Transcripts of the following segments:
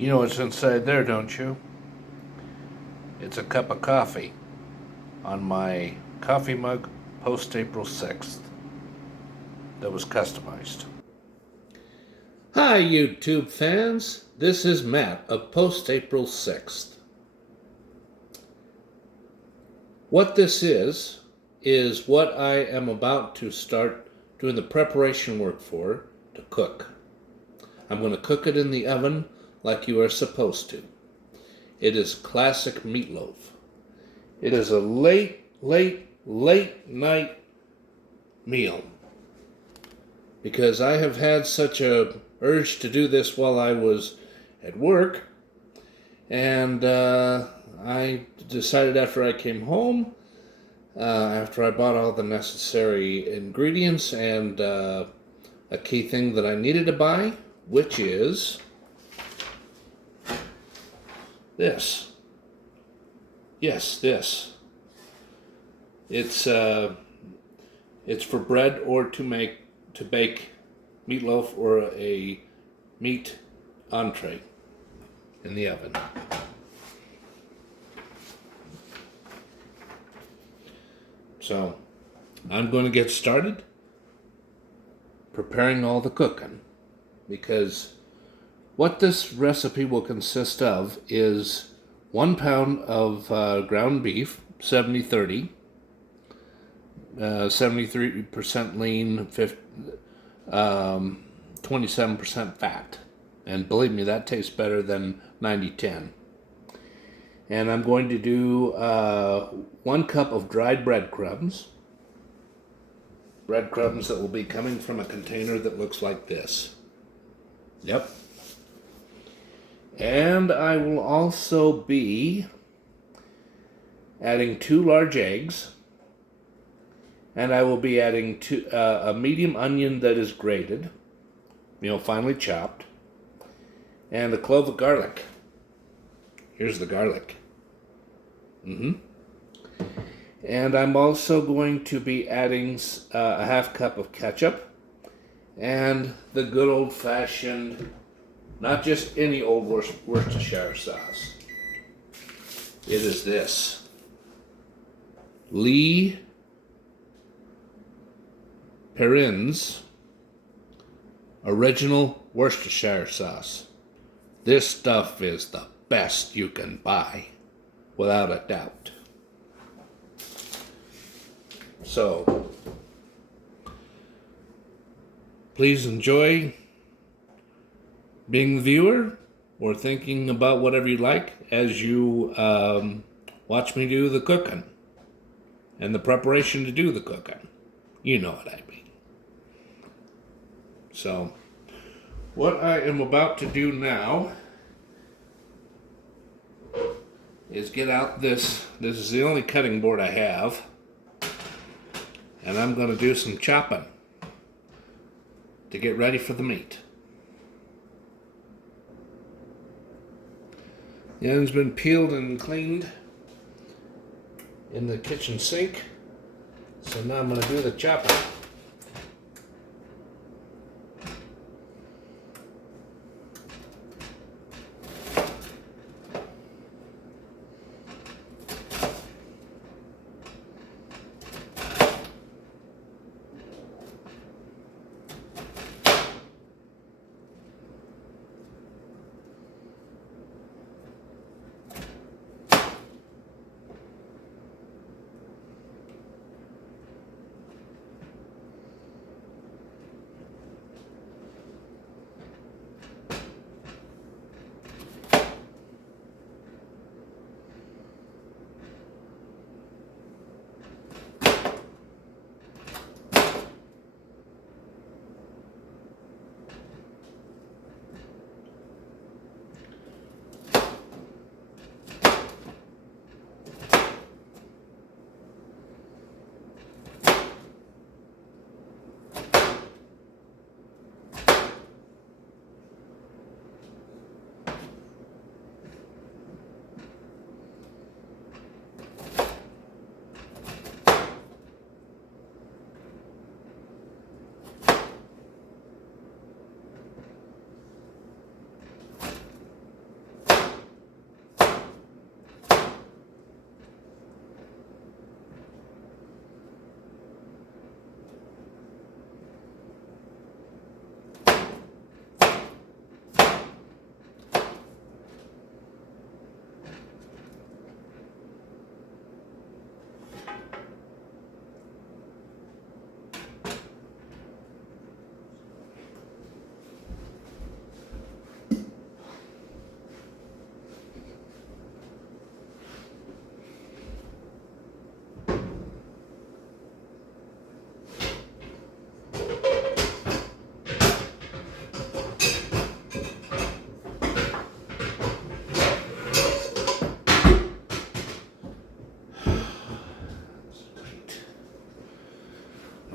You know what's inside there, don't you? It's a cup of coffee on my coffee mug post April 6th that was customized. Hi, YouTube fans. This is Matt of post April 6th. What this is what I am about to start doing the preparation work for to cook. I'm going to cook it in the oven like you are supposed to. It is classic meatloaf. It is a late night meal because I have had such a urge to do this while I was at work, and I decided after I came home, after I bought all the necessary ingredients and a key thing that I needed to buy, which is this. Yes, this. It's for bread or to bake meatloaf or a meat entree in the oven. So I'm going to get started preparing all the cooking, because what this recipe will consist of is 1 pound of ground beef, 70-30, 73% lean, 27% fat. And believe me, that tastes better than 90-10. And I'm going to do 1 cup of dried breadcrumbs. Breadcrumbs that will be coming from a container that looks like this. Yep. And I will also be adding 2 large eggs. And I will be adding a medium onion that is grated, finely chopped, and a clove of garlic. Here's the garlic. And I'm also going to be adding a half cup of ketchup and the good old-fashioned, not just any old Worcestershire sauce. It is this. PERRINS original Worcestershire sauce. This stuff is the best you can buy, without a doubt. So, please enjoy being the viewer or thinking about whatever you like as you watch me do the cooking and the preparation to do the cooking. You know what I mean. So, what I am about to do now is get out this is the only cutting board I have, and I'm going to do some chopping to get ready for the meat. The onion's been peeled and cleaned in the kitchen sink, so now I'm going to do the chopping.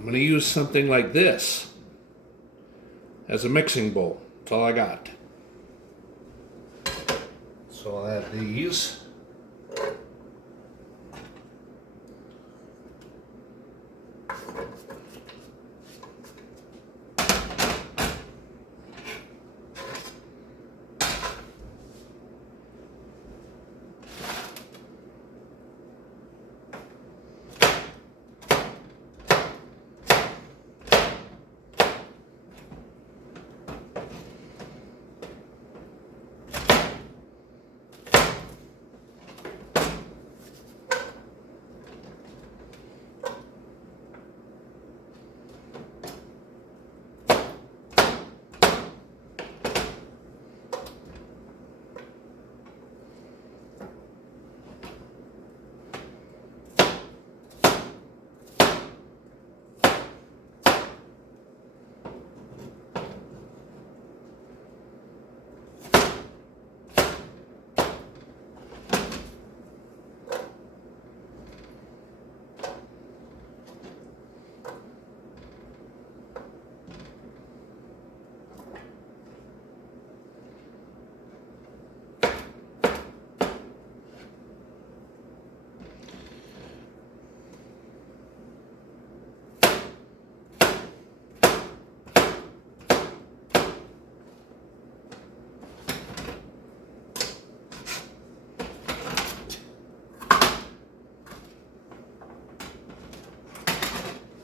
going to use something like this as a mixing bowl. That's all I got. So I'll add these.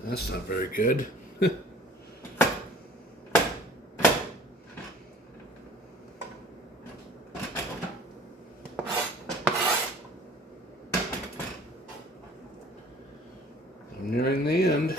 That's not very good. I'm nearing the end.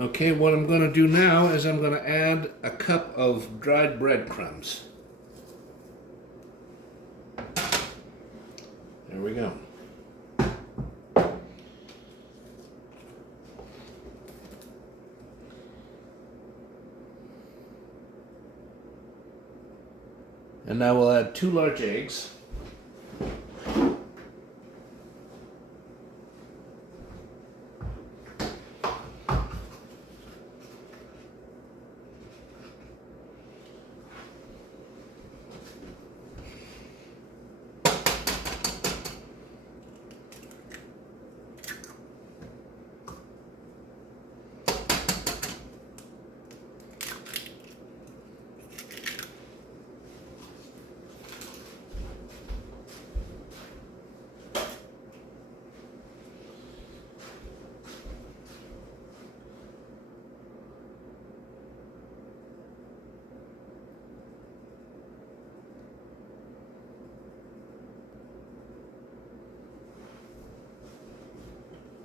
Okay, what I'm going to do now is I'm going to add a cup of dried breadcrumbs. There we go. And now we'll add 2 large eggs.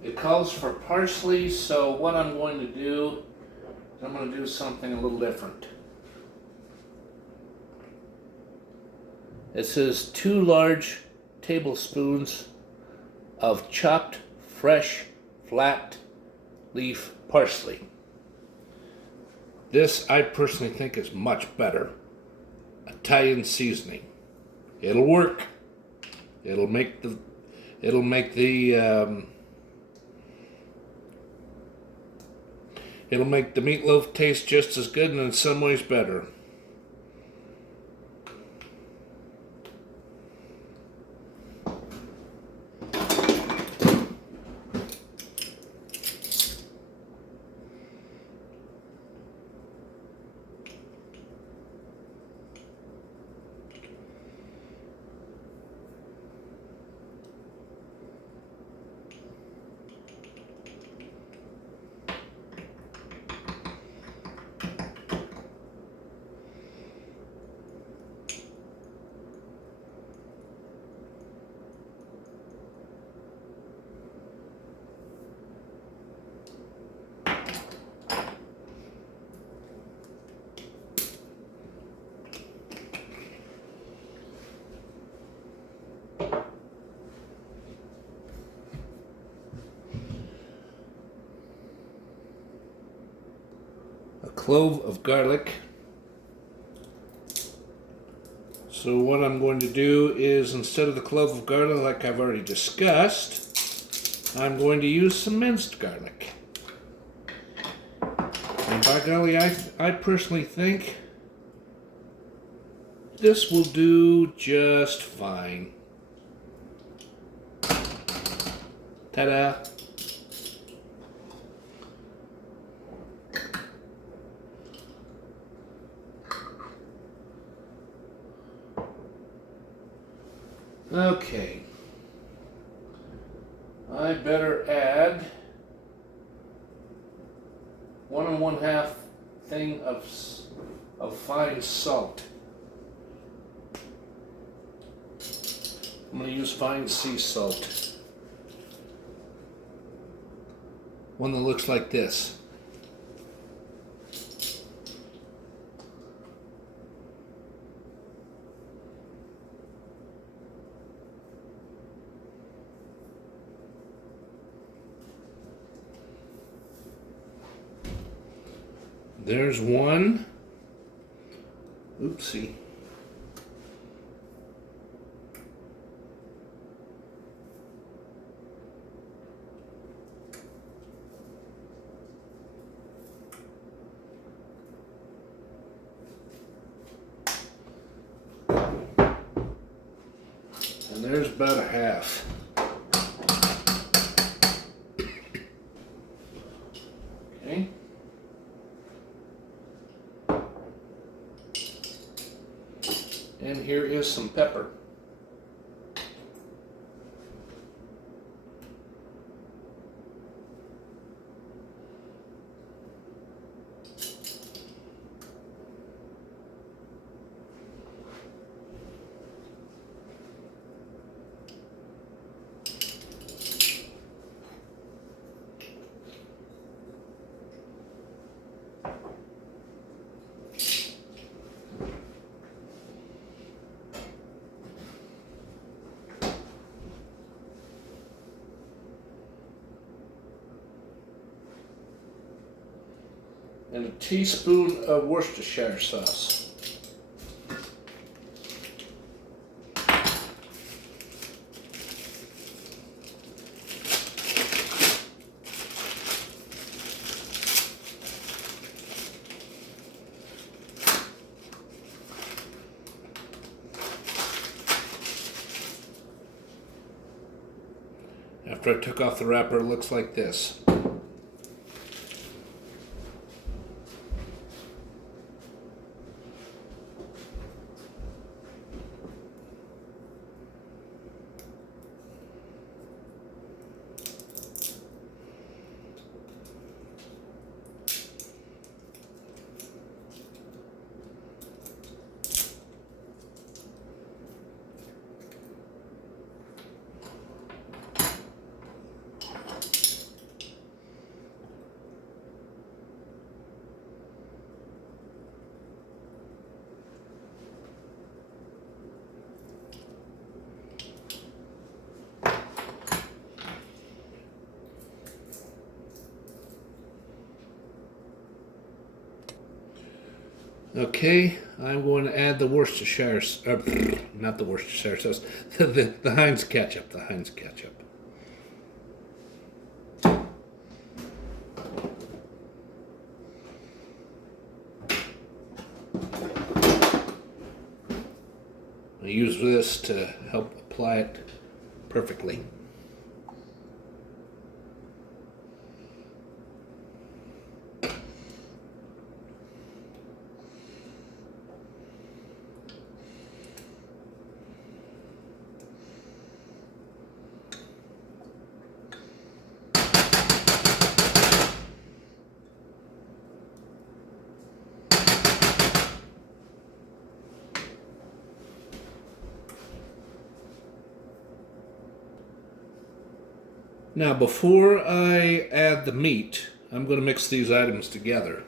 It calls for parsley, so what I'm going to do is I'm going to do something a little different. It says 2 large tablespoons of chopped fresh flat leaf parsley. This I personally think is much better. Italian seasoning. It'll work. It'll make the meatloaf taste just as good and in some ways better. clove of garlic. So what I'm going to do is, instead of the clove of garlic like I've already discussed, I'm going to use some minced garlic. And by golly, I personally think this will do just fine. Ta-da! Okay. I better add 1 1/2 thing of fine salt. I'm going to use fine sea salt. One that looks like this. There's one. Oopsie. And there's about a half. Okay. And here is some pepper. And a teaspoon of Worcestershire sauce. After I took off the wrapper, it looks like this. Okay, I'm going to add the Worcestershire, not the Worcestershire sauce, the Heinz ketchup, the Heinz ketchup. I use this to help apply it perfectly. Now, before I add the meat, I'm going to mix these items together.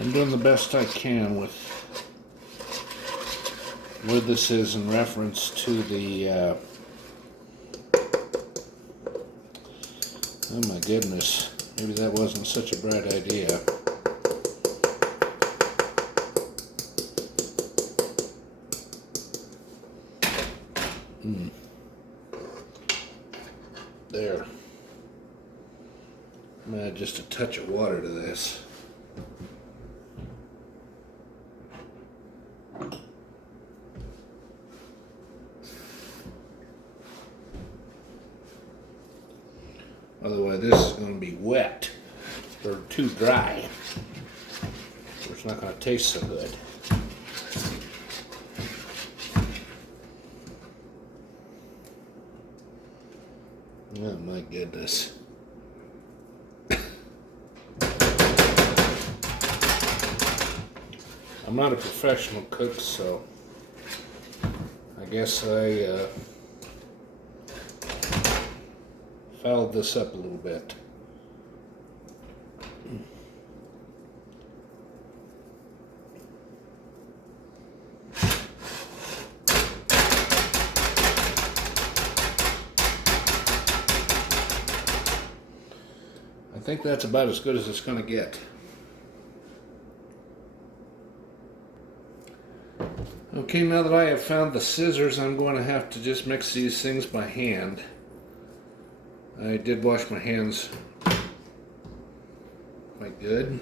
I'm doing the best I can with where this is in reference to the oh my goodness, maybe that wasn't such a bright idea. There. I'm gonna add just a touch of water to this. Otherwise this is going to be wet or too dry. So it's not going to taste so good. Oh my goodness. I'm not a professional cook, so I guess I fouled this up a little bit. I think that's about as good as it's going to get. Okay, now that I have found the scissors, I'm going to have to just mix these things by hand. I did wash my hands quite good.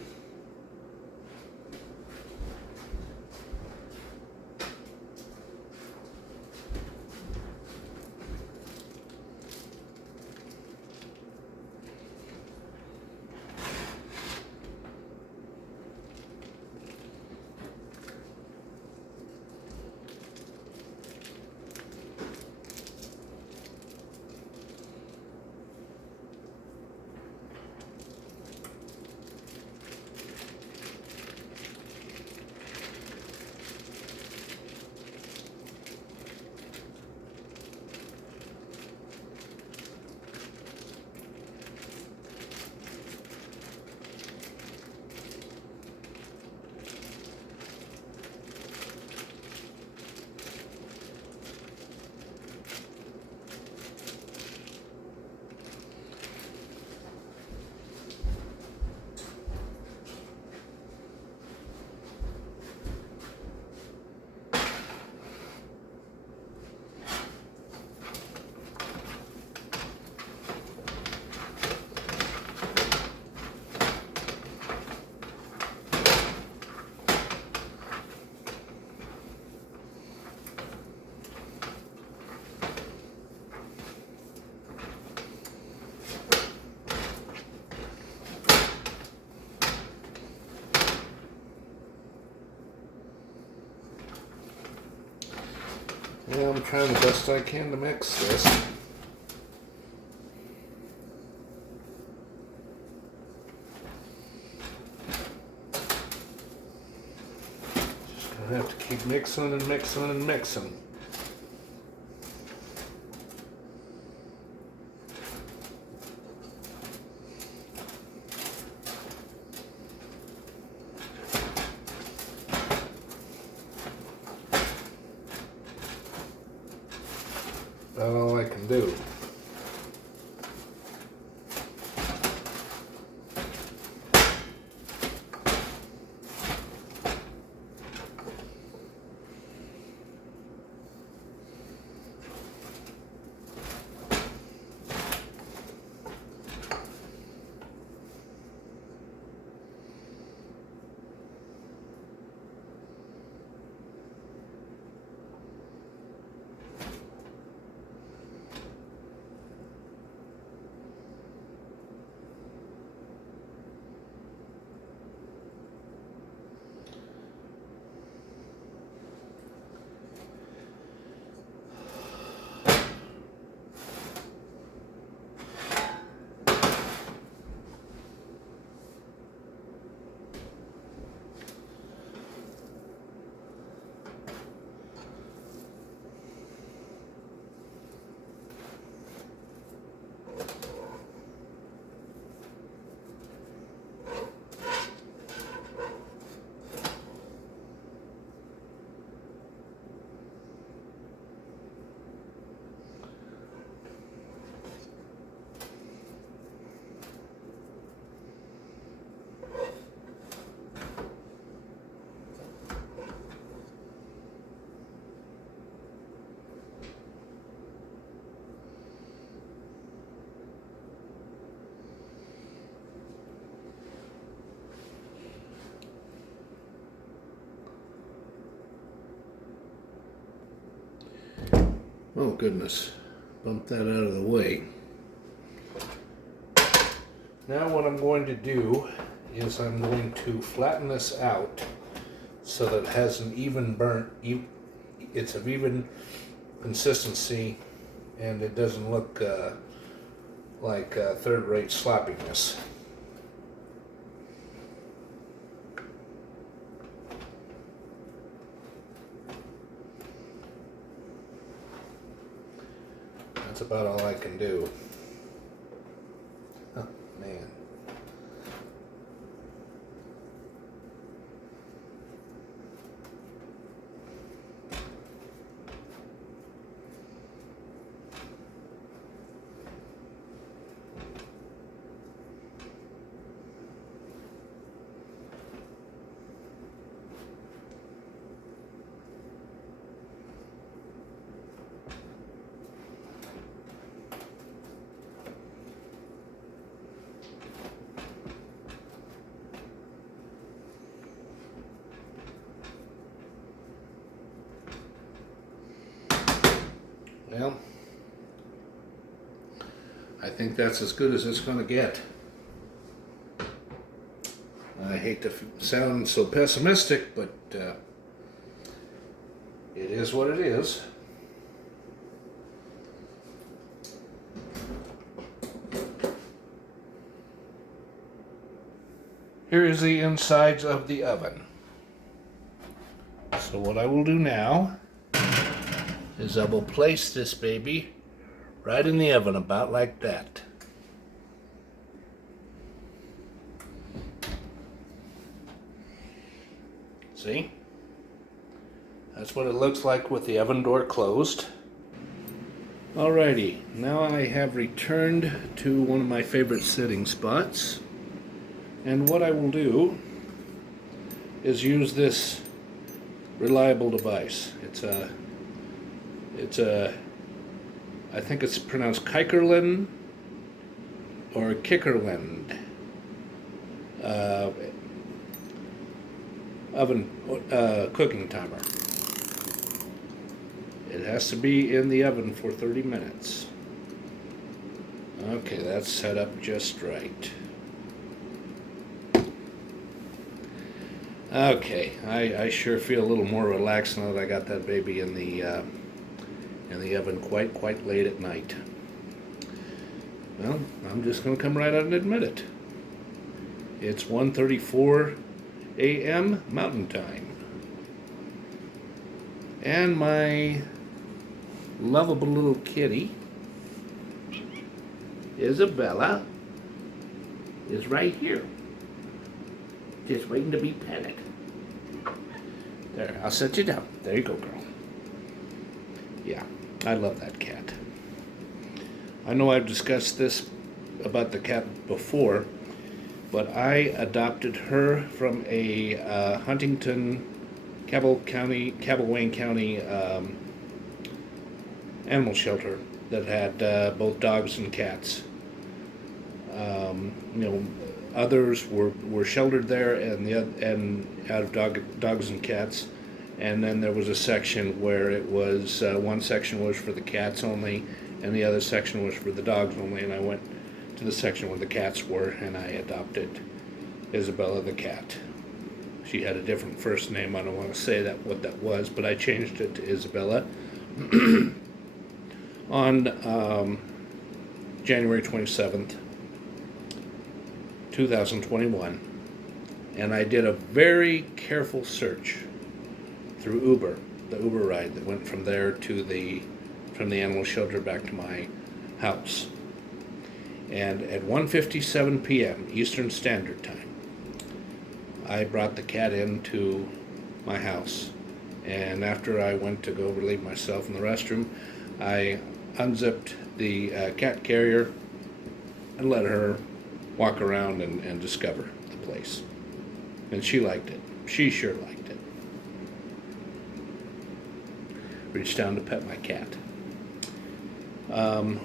Yeah, I'm trying the best I can to mix this. Just gonna have to keep mixing and mixing and mixing. That's all I can do. Oh goodness, bump that out of the way. Now what I'm going to do is I'm going to flatten this out so that it has an even it's of even consistency and it doesn't look like third-rate sloppiness. That's about all I can do. Oh, man. Well, I think that's as good as it's going to get. I hate to sound so pessimistic, but it is what it is. Here is the insides of the oven. So what I will do now is I will place this baby right in the oven, about like that. See? That's what it looks like with the oven door closed. Alrighty, now I have returned to one of my favorite sitting spots. And what I will do is use this reliable device. I think it's pronounced Kikerlin or Kickerland oven cooking timer. It has to be in the oven for 30 minutes. Okay, that's set up just right. Okay, I sure feel a little more relaxed now that I got that baby in the oven quite late at night. Well, I'm just going to come right out and admit it. It's 1:34 a.m. Mountain Time. And my lovable little kitty, Isabella, is right here. Just waiting to be petted. There, I'll set you down. There you go, girl. Yeah, I love that cat. I know I've discussed this about the cat before, but I adopted her from a Huntington, Cabell Wayne County animal shelter that had both dogs and cats. Others were sheltered there and out of dogs and cats, and then there was a section where it was one section was for the cats only, and the other section was for the dogs only. And I went to the section where the cats were, and I adopted Isabella the cat. She had a different first name. I don't want to say what that was, but I changed it to Isabella on January 27th. 2021, and I did a very careful search through Uber, the Uber ride that went from there to from the animal shelter back to my house. And at 1:57 p.m. Eastern Standard Time, I brought the cat into my house, and after I went to go relieve myself in the restroom, I unzipped the cat carrier and let her walk around and discover the place. And she liked it. She sure liked it. Reached down to pet my cat.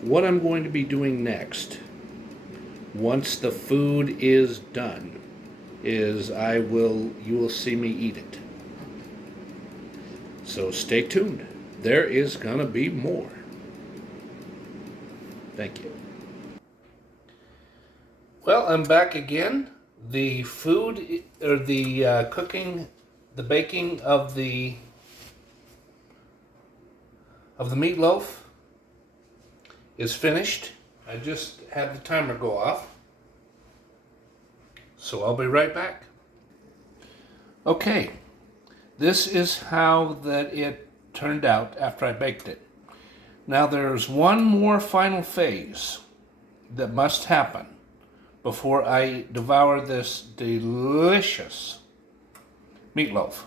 What I'm going to be doing next, once the food is done, is you will see me eat it. So stay tuned. There is gonna be more. Thank you. Well, I'm back again. The food, or the cooking, the baking of the meatloaf is finished. I just had the timer go off. So I'll be right back. Okay, this is how that it turned out after I baked it. Now there's one more final phase that must happen before I devour this delicious meatloaf.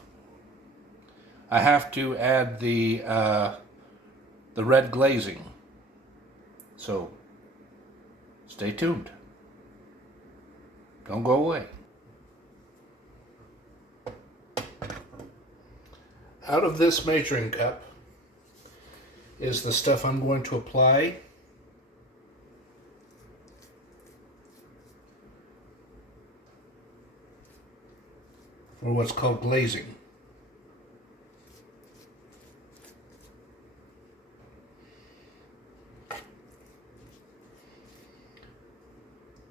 I have to add the red glazing. So stay tuned. Don't go away. Out of this measuring cup is the stuff I'm going to apply. For what's called glazing.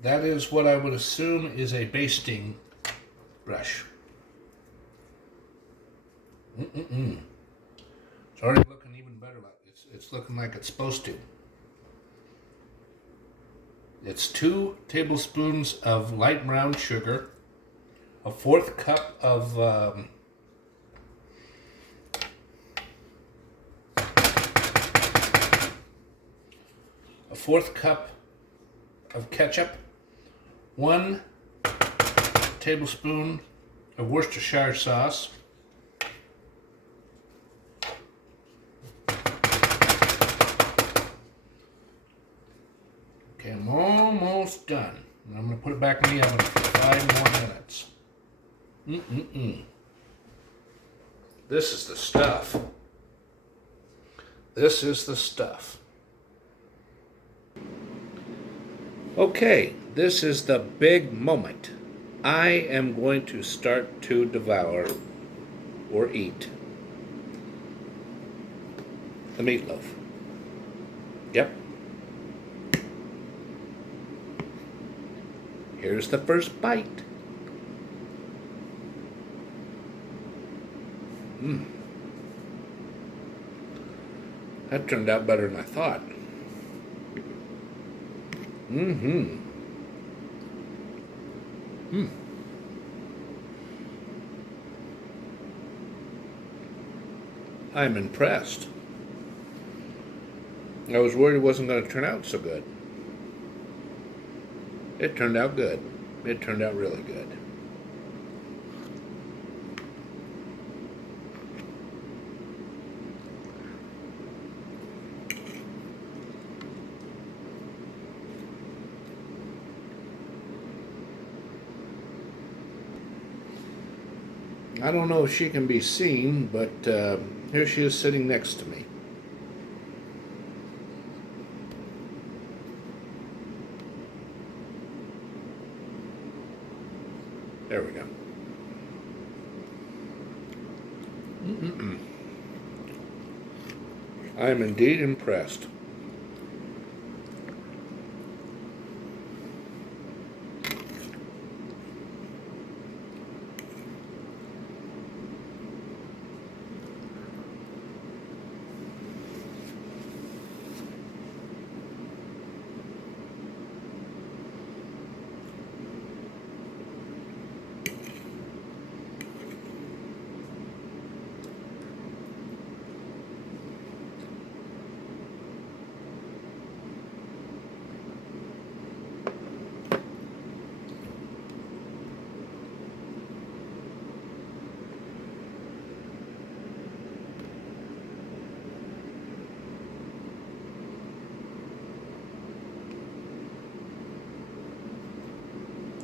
That is what I would assume is a basting brush. It's already looking even better. Like it's looking like it's supposed to. It's 2 tablespoons of light brown sugar, a 1/4 cup of ketchup, 1 tablespoon of Worcestershire sauce, okay, I'm almost done. And I'm going to put it back in the oven for 5 more minutes. This is the stuff. This is the stuff. Okay, this is the big moment. I am going to start to devour or eat the meatloaf. Yep. Here's the first bite. That turned out better than I thought. I'm impressed. I was worried it wasn't going to turn out so good. It turned out good. It turned out really good. I don't know if she can be seen, but here she is sitting next to me. There we go. I am indeed impressed.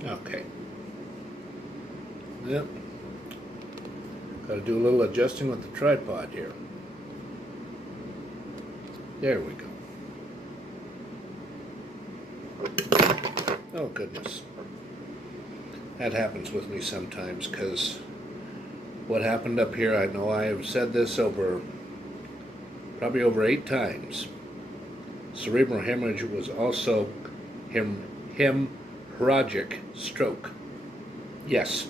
Okay. Yep. Got to do a little adjusting with the tripod here. There we go. Oh goodness. That happens with me sometimes, because what happened up here, I know I have said this probably over 8 times. cerebral hemorrhage was also hemorrhagic stroke. Yes.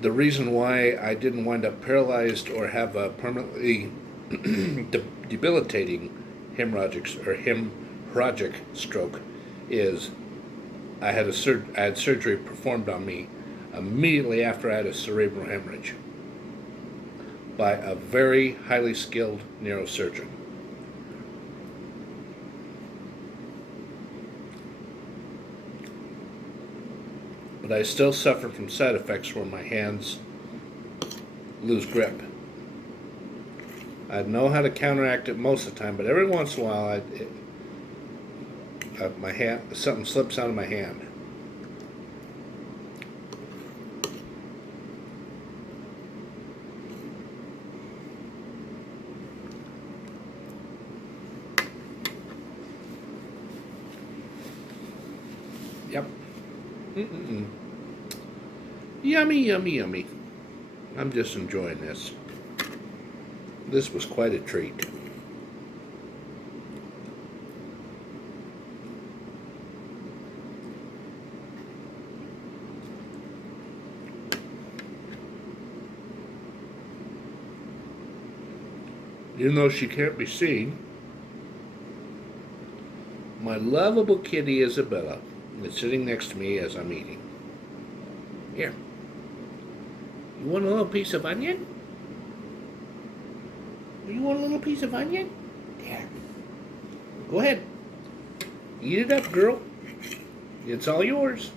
The reason why I didn't wind up paralyzed or have a permanently debilitating hemorrhagic stroke is I had surgery performed on me immediately after I had a cerebral hemorrhage by a very highly skilled neurosurgeon. But I still suffer from side effects where my hands lose grip. I know how to counteract it most of the time, but every once in a while, my hand, something slips out of my hand. Yep. Yummy, yummy, yummy. I'm just enjoying this. This was quite a treat. Even though she can't be seen, my lovable kitty Isabella is sitting next to me as I'm eating. Here. You want a little piece of onion? You want a little piece of onion? There. Go ahead. Eat it up, girl. It's all yours.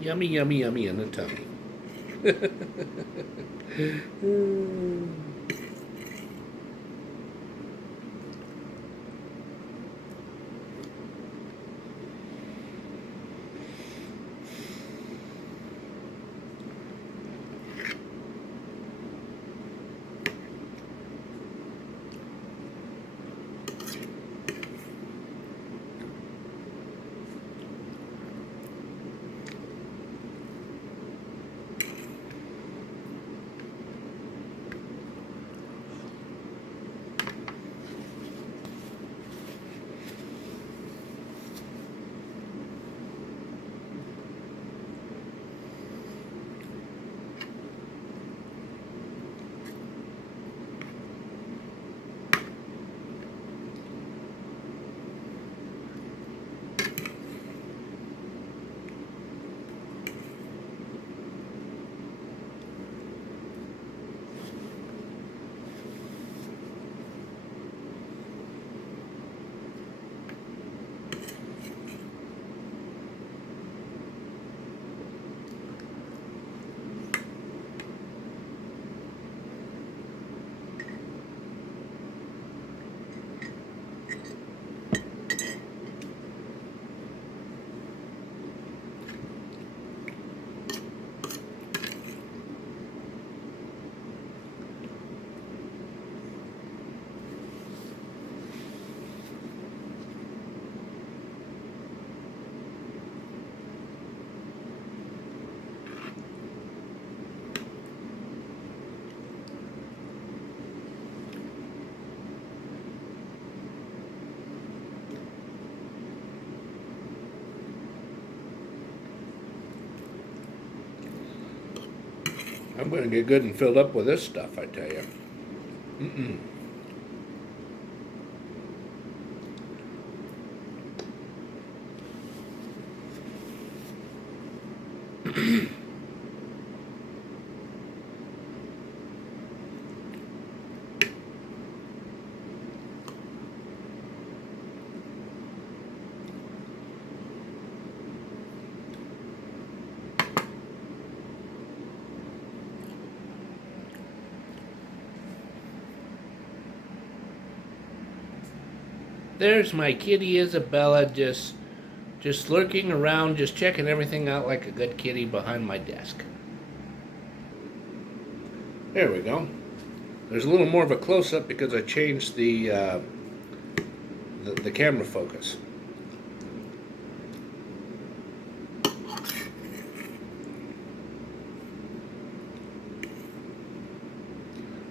Yummy, yummy, yummy in the tummy. I'm going to get good and filled up with this stuff, I tell you. there's my kitty Isabella just lurking around, just checking everything out like a good kitty behind my desk. There we go. There's a little more of a close-up because I changed the camera focus.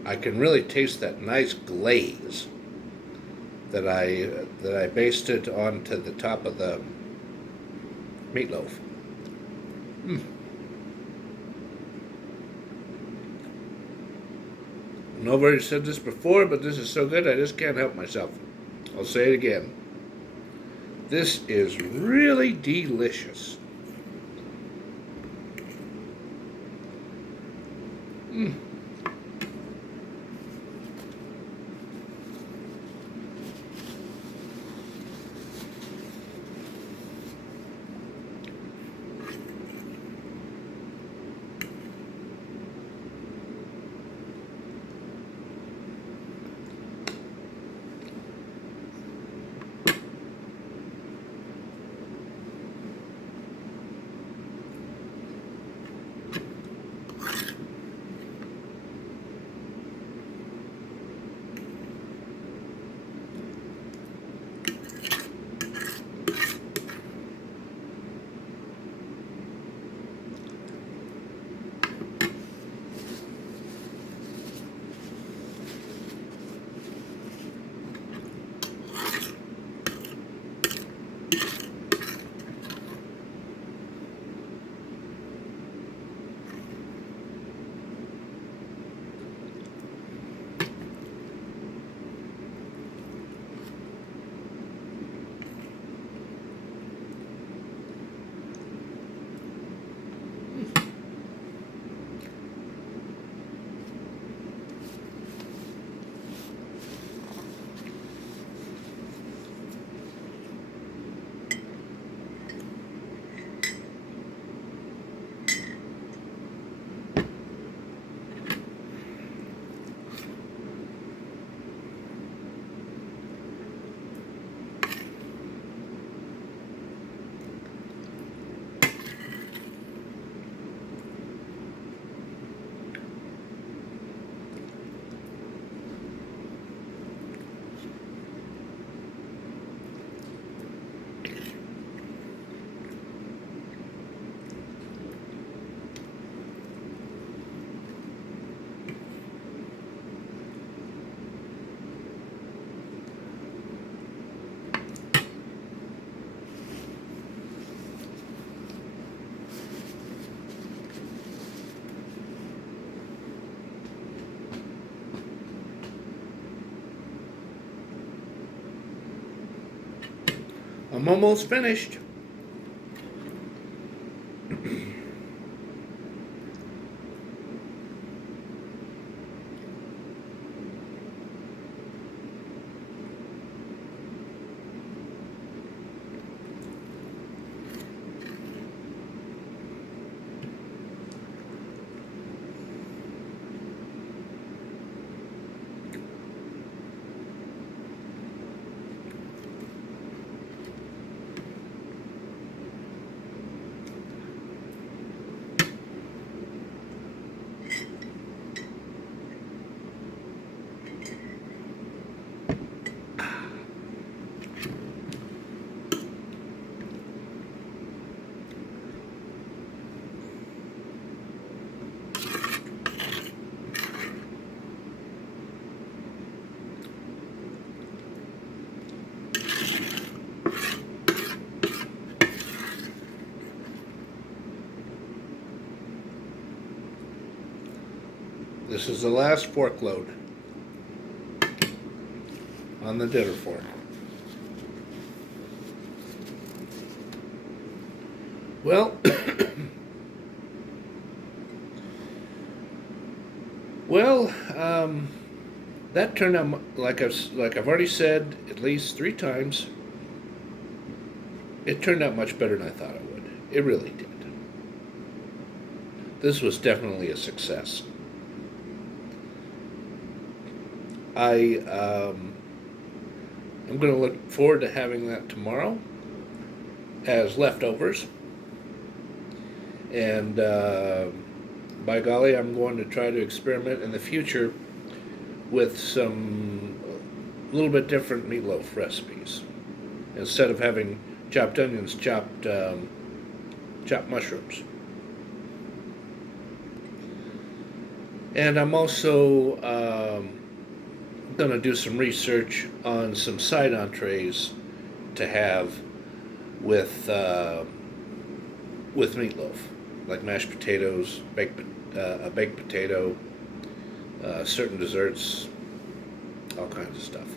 I can really taste that nice glaze that I basted onto the top of the meatloaf. Nobody said this before, but this is so good I just can't help myself. I'll say it again. This is really delicious. I'm almost finished. This is the last fork load on the dinner fork. Well, that turned out, like I've already said at least 3 times, it turned out much better than I thought it would. It really did. This was definitely a success. I'm going to look forward to having that tomorrow as leftovers. And by golly, I'm going to try to experiment in the future with some little bit different meatloaf recipes. Instead of having chopped onions, chopped mushrooms. And I'm also going to do some research on some side entrees to have with meatloaf, like mashed potatoes, a baked potato, certain desserts, all kinds of stuff.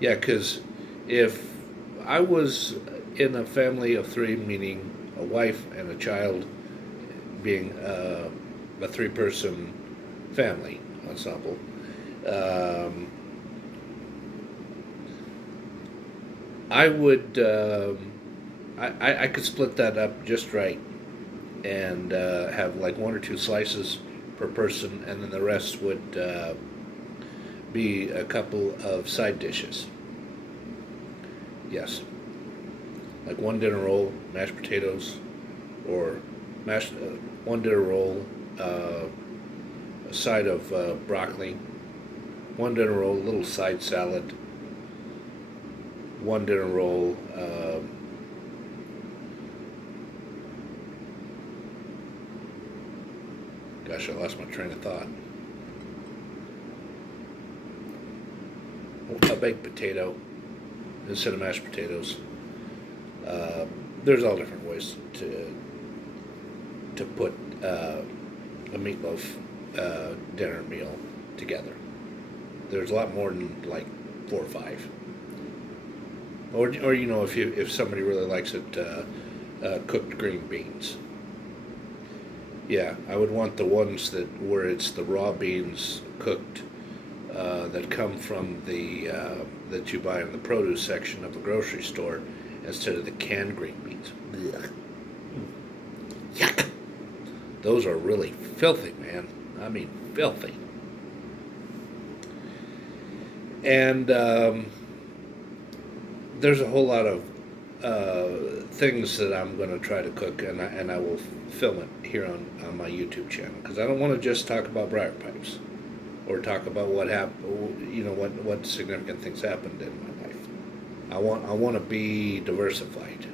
Yeah, because if I was in a family of three, meaning a wife and a child, being a three-person family ensemble, I would I could split that up just right and have like one or two slices per person, and then the rest would be a couple of side dishes. Yes, like one dinner roll, mashed potatoes, or one dinner roll, a side of broccoli, one dinner roll, a little side salad, one dinner roll, gosh, I lost my train of thought. A baked potato instead of mashed potatoes. There's all different ways to put a meatloaf dinner meal together. There's a lot more than like 4 or 5. Or you know, if somebody really likes it, cooked green beans. Yeah, I would want the ones where it's the raw beans cooked that come from the that you buy in the produce section of a grocery store instead of the canned green beans. Ugh. Yuck! Those are really filthy, man. I mean, filthy. And there's a whole lot of things that I'm going to try to cook, and I will film it here on my YouTube channel, because I don't want to just talk about briar pipes or talk about what happened, you know, what significant things happened in my life. I want to be diversified.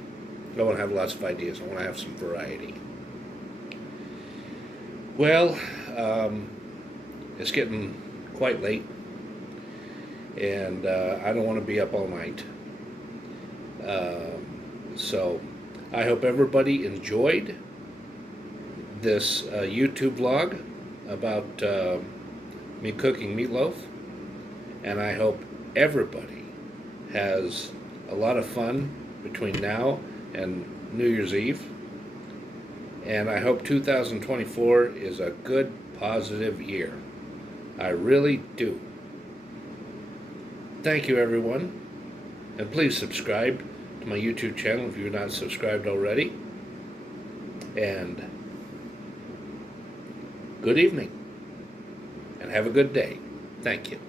I want to have lots of ideas. I want to have some variety. Well, it's getting quite late, and I don't want to be up all night. So I hope everybody enjoyed this YouTube vlog about me cooking meatloaf, and I hope everybody has a lot of fun between now and New Year's Eve, and I hope 2024 is a good, positive year. I really do. Thank you, everyone, and please subscribe to my YouTube channel if you're not subscribed already, and good evening, and have a good day. Thank you.